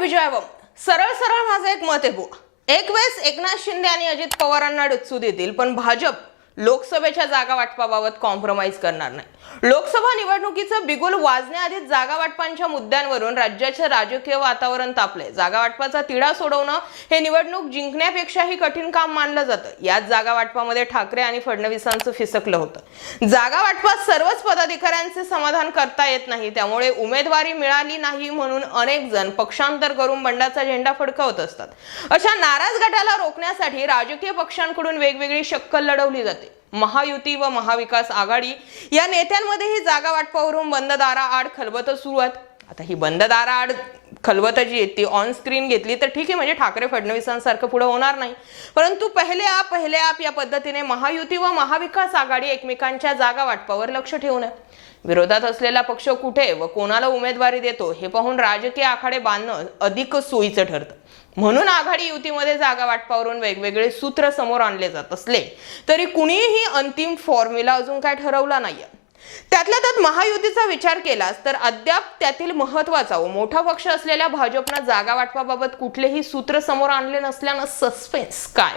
विजयावम सरळ सरळ माझं एक मत आहे बुवा. एक वेळेस एकनाथ शिंदे आणि अजित पवारांना डुचू देतील पण भाजप लोकसभेच्या जागा वाटपाबाबत कॉम्प्रोमाइज करणार नाही. लोकसभा निवडणुकीचं बिगुल वाजण्याआधीच जागा वाटपांच्या मुद्द्यांवरून राज्याचं राजकीय वातावरण तापलंय. जागा वाटपाचा तिढा सोडवणं हे निवडणूक जिंकण्यापेक्षाही कठीण काम मानलं जातं. याच जागा वाटपामध्ये ठाकरे आणि फडणवीसांचं फिसकलं होतं. जागा वाटपात सर्वच पदाधिकाऱ्यांचे समाधान करता येत नाही. त्यामुळे उमेदवारी मिळाली नाही म्हणून अनेक जण पक्षांतर करून बंडाचा झेंडा फडकवत असतात. अशा नाराज गटाला रोखण्यासाठी राजकीय पक्षांकडून वेगवेगळी शक्कल लढवली जाते. महायुती व महाविकास आघाडी. या नेत्यांमध्येही जागा वाटपावरून बंद दारा आड खलबत सुरू आहेत. आता ही बंद दाराआड खलबत जी ती ऑन स्क्रीन घेतली तर ठीक आहे म्हणजे ठाकरे फडणवीसांसारखं पुढं होणार नाही. परंतु पहिले आप पहिले आप या पद्धतीने महायुती व महाविकास आघाडी एकमेकांच्या जागा वाटपावर लक्ष ठेवून विरोधात असलेला पक्ष कुठे व कोणाला उमेदवारी देतो हे पाहून राजकीय आखाडे बांधणं अधिक सोयीचं ठरतं. म्हणून आघाडी युतीमध्ये जागा वाटपावरून वेगवेगळे सूत्र समोर आणले जात असले तरी कुणीही अंतिम फॉर्म्युला अजून काय ठरवला नाहीये. त्यातल्या त्यात महायुतीचा विचार केलास तर अद्याप त्यातील महत्त्वाचा व मोठा पक्ष असलेल्या भाजपनं जागा वाटपाबाबत कुठलेही सूत्र समोर आणले नसल्यानं सस्पेन्स काय?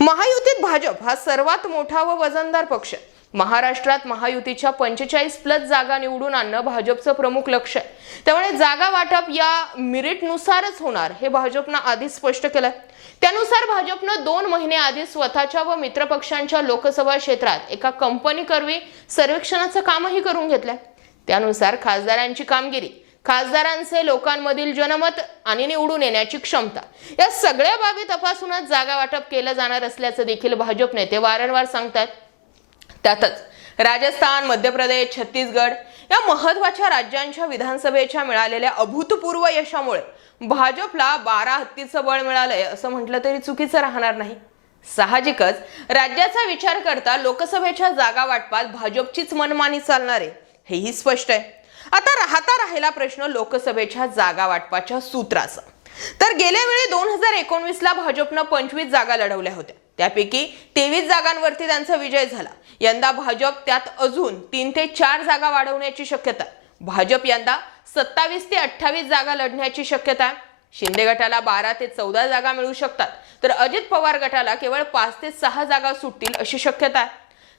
महायुतीत भाजप हा सर्वात मोठा व वजनदार पक्ष. आहे महाराष्ट्रात महायुतीच्या पंचेचाळीस प्लस जागा निवडून आणणं भाजपचं प्रमुख लक्ष आहे. त्यामुळे जागा वाटप या मिरिटनुसारच होणार हे भाजपनं आधीच स्पष्ट केलंय. त्यानुसार भाजपनं दोन महिने आधी स्वतःच्या व मित्रपक्षांच्या लोकसभा क्षेत्रात एका कंपनी करवी सर्वेक्षणाचं कामही करून घेतलंय. त्यानुसार खासदारांची कामगिरी खासदारांचे लोकांमधील जनमत आणि निवडून येण्याची क्षमता या सगळ्या बाबी तपासूनच जागा वाटप केलं जाणार असल्याचं देखील भाजप नेते वारंवार सांगतात त्यातच राजस्थान मध्य प्रदेश छत्तीसगड या महत्त्वाच्या राज्यांच्या विधानसभेच्या मिळालेल्या अभूतपूर्व यशामुळे भाजपला बारा हत्तीचं बळ मिळालंय असं म्हटलं तरी चुकीचं राहणार नाही. साहजिकच राज्याचा विचार करता लोकसभेच्या जागा वाटपात भाजपचीच मनमानी चालणार आहे हेही स्पष्ट आहे. आता राहता राहिला प्रश्न लोकसभेच्या जागा वाटपाच्या सूत्राचा. तर गेल्या वेळी दोन हजार एकोणवीसला भाजपनं पंचवीस जागा लढवल्या होत्या. त्यापैकी तेवीस जागांवरती त्यांचा विजय झाला. यंदा भाजप त्यात अजून तीन ते चार जागा वाढवण्याची शक्यता भाजप यंदा सत्तावीस ते अठ्ठावीस जागा लढण्याची शक्यता आहे. शिंदे गटाला बारा ते चौदा जागा मिळू शकतात. तर अजित पवार गटाला केवळ पाच ते सहा जागा सुटतील अशी शक्यता आहे.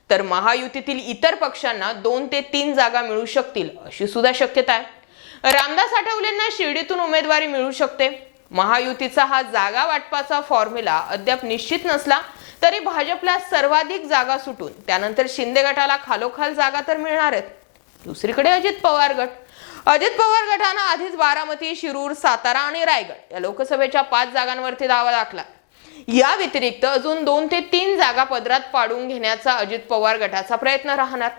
तर महायुतीतील इतर पक्षांना दोन ते तीन जागा मिळू शकतील अशी सुद्धा शक्यता आहे. रामदास आठवलेंना शिर्डीतून उमेदवारी मिळू शकते. महायुतीचा हा जागा वाटपाचा फॉर्म्युला अद्याप निश्चित नसला तरी भाजपला सर्वाधिक जागा सुटून त्यानंतर शिंदे गटाला खालोखाल जागा तर मिळणार आहेत. दुसरीकडे अजित पवार गट. अजित पवार गटानं आधीच बारामती शिरूर सातारा आणि रायगड या लोकसभेच्या पाच जागांवरती दावा दाखला. या व्यतिरिक्त अजून दोन ते तीन जागा पदरात पाडून घेण्याचा अजित पवार गटाचा प्रयत्न राहणार.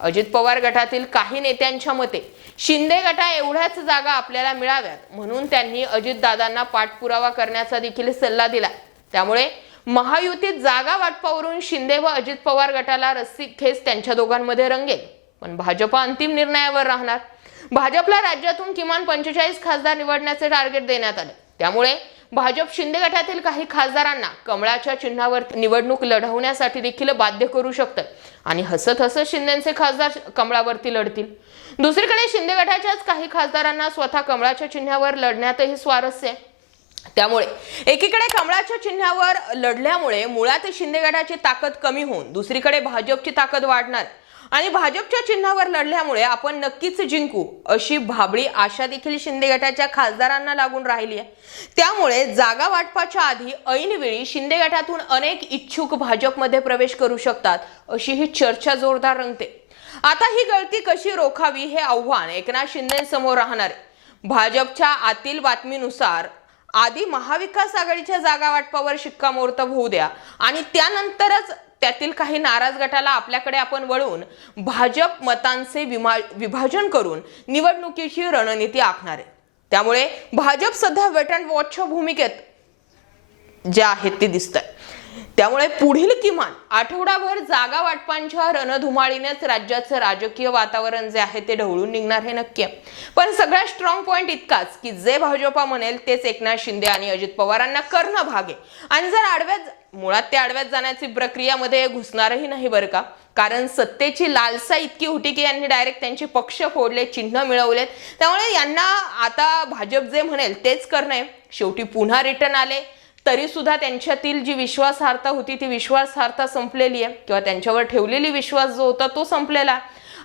अजित पवार गटातील काही नेत्यांच्या मते शिंदे गटा एवढ्याच जागा आपल्याला मिळाव्यात म्हणून त्यांनी अजितदादांना पाठपुरावा करण्याचा देखील सल्ला दिला. त्यामुळे महायुतीत जागा वाटपावरून शिंदे व अजित पवार गटाला रस्सी खेच त्यांच्या दोघांमध्ये रंगेल. पण भाजप अंतिम निर्णयावर राहणार. भाजपला राज्यातून किमान पंचेचाळीस खासदार निवडण्याचे टार्गेट देण्यात आले. त्यामुळे भाजप शिंदे गटातील काही खासदारांना कमळाच्या चिन्हावर निवडणूक लढवण्यासाठी देखील बाध्य करू शकतं आणि हसत हसत शिंदेचे खासदार कमळावरती लढतील. दुसरीकडे शिंदे गटाच्याच काही खासदारांना स्वतः कमळाच्या चिन्हावर लढण्यातही स्वारस्य आहे. त्यामुळे एकीकडे कमळाच्या चिन्हावर लढल्यामुळे मुळात शिंदे गटाची ताकद कमी होऊन दुसरीकडे भाजपची ताकद वाढणार. आणि भाजपच्या चिन्हावर लढल्यामुळे आपण नक्कीच जिंकू अशी भाबडी आशा देखील शिंदे गटाच्या खासदारांना लागून राहिली आहे. त्यामुळे जागा वाटपाच्या आधी ऐनवेळी शिंदे गटातून अनेक इच्छुक भाजपमध्ये प्रवेश करू शकतात अशी ही चर्चा जोरदार रंगते. आता ही गळती कशी रोखावी हे आव्हान एकनाथ शिंदेसमोर राहणार भाजपच्या आतील बातमीनुसार आधी महाविकास आघाडीच्या जागा वाटपावर शिक्कामोर्तब होऊ द्या आणि त्यानंतरच त्यातील काही नाराज गटाला आपल्याकडे आपण वळून भाजप मतांचे विमा विभाजन करून निवडणुकीची रणनीती आखणार आहे. त्यामुळे भाजप सध्या वेट अँड वॉचच्या भूमिकेत जे आहेत ते दिसत आहे त्यामुळे पुढील किमान आठवडाभर जागा वाटपांच्या रणधुमाळीनेच राज्याचं राजकीय वातावरण जे आहे ते ढवळून निघणार हे नक्की आहे. पण सगळ्यात स्ट्रॉंग पॉईंट इतकाच की जे भाजपा म्हणेल तेच एकनाथ शिंदे आणि अजित पवारांना करणं भाग. आहे आणि जर आडव्यात मुळात ते आडव्यात जाण्याची प्रक्रियामध्ये घुसणारही नाही बरं का. कारण सत्तेची लालसा इतकी होती की यांनी डायरेक्ट त्यांचे पक्ष फोडले चिन्ह मिळवलेत. त्यामुळे यांना आता भाजप जे म्हणेल तेच करणं आहे. शेवटी पुन्हा रिटर्न आले. तरी सुद्धा त्यांच्यातील जी विश्वासार्हता होती ती विश्वासार्हता संपलेली आहे. किंवा त्यांच्यावर ठेवलेली विश्वास जो होता तो संपलेला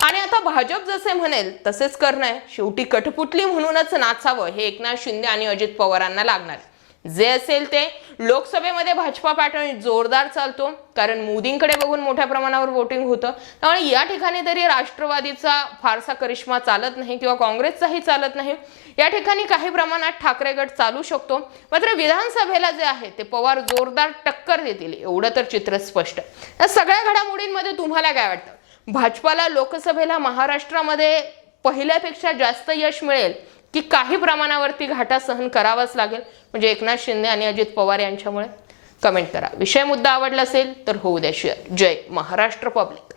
आणि आता भाजप जसे म्हणेल तसेच करणं आहे. शेवटी कठपुतली म्हणूनच नाचावं हे एकनाथ शिंदे आणि अजित पवारांना लागणार आहे. जे असेल ते लोकसभेमध्ये भाजपा पॅटर्न जोरदार चालतो कारण मोदींकडे बघून मोठ्या प्रमाणावर वोटिंग होतं. त्यामुळे या ठिकाणी तरी राष्ट्रवादीचा फारसा करिश्मा चालत नाही किंवा काँग्रेसचाही चालत नाही. या ठिकाणी काही प्रमाणात ठाकरे गट चालू शकतो. मात्र विधानसभेला जे आहे ते पवार जोरदार टक्कर देतील एवढं तर चित्र स्पष्ट. या सगळ्या घडामोडींमध्ये तुम्हाला काय वाटतं? भाजपाला लोकसभेला महाराष्ट्रामध्ये पहिल्यापेक्षा जास्त यश मिळेल की काही प्रमाणावरती घाटा सहन करावाच लागेल. म्हणजे एकनाथ शिंदे आणि अजित पवार यांच्यामुळे. कमेंट करा. विषय मुद्दा आवडला असेल तर होऊ द्या शेअर जय महाराष्ट्र पब्लिक.